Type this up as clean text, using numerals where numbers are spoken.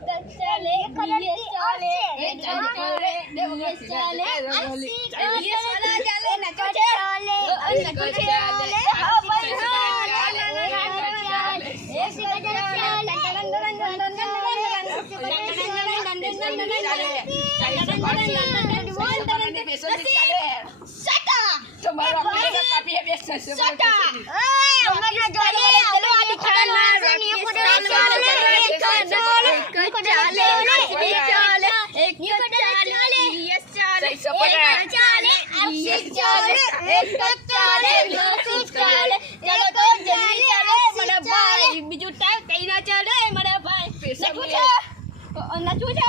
ચાલે બીએસ ચાલે એ ચાલે બીએસ ચાલે બીએસ વાળા ચાલે નચો ચાલે નચો ચાલે હા ભાઈ એ સિકજર ચાલે તમારા કાપી બેસ બીજું ટાઈમ કઈ ના ચાલે મારા ભાઈ નચું છે